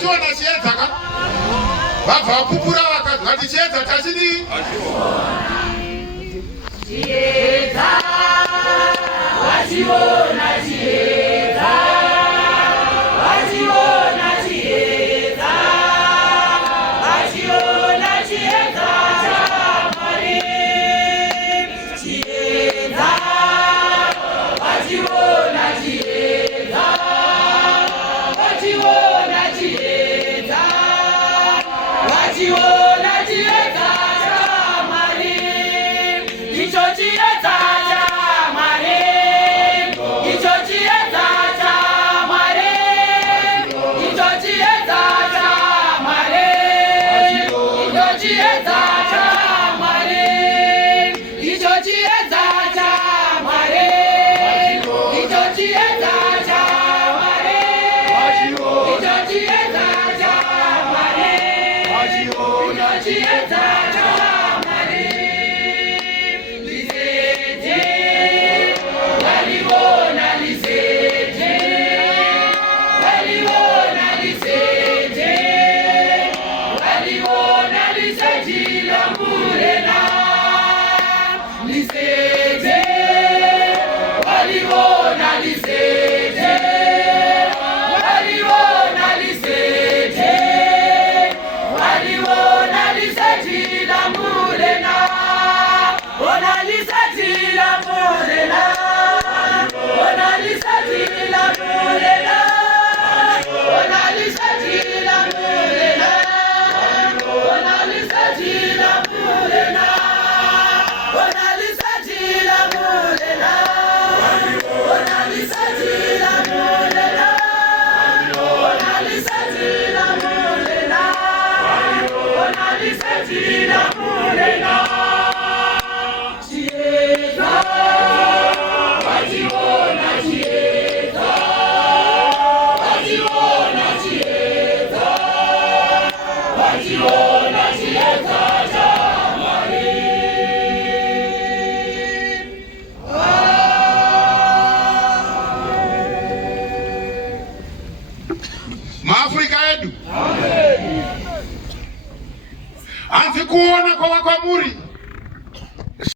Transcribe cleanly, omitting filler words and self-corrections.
Achiona chiedza ka. Vabva pupura vakati chiedza tachidi. Chiedza. Vachiona chiedza. Vachiona chiedza. Vachiona chiedza chaMwari. Chiedza. Vachiona chiedza. Vachiona chiedza. Vachiona chiedza chaMwari. Icho chiedza chaMwari. Icho chiedza chaMwari. Icho chiedza chaMwari. Icho chiedza chaMwari. Icho chiedza chaMwari. Icho chiedza chaMwari. Icho chiedza chaMwari. Icho chiedza chaMwari. Liseje, waliona liseje, waliona liseje, waliona liseje la murena. Liseje, waliona liseje, waliona liseje, waliona liseje la murena. Ona liseje la murena. Ona liseje la murena. Ona liseje la murena. Ona liseje la murena. Ona liseje la murena. Ona liseje la murena. Ona liseje la murena. Ona liseje la murena. Chiedza. Vachiona chiedza. Vachiona chiedza. Vachiona chiedza chaMwari. Maafrika yedu. Anzi kuona kwa wakwamuri.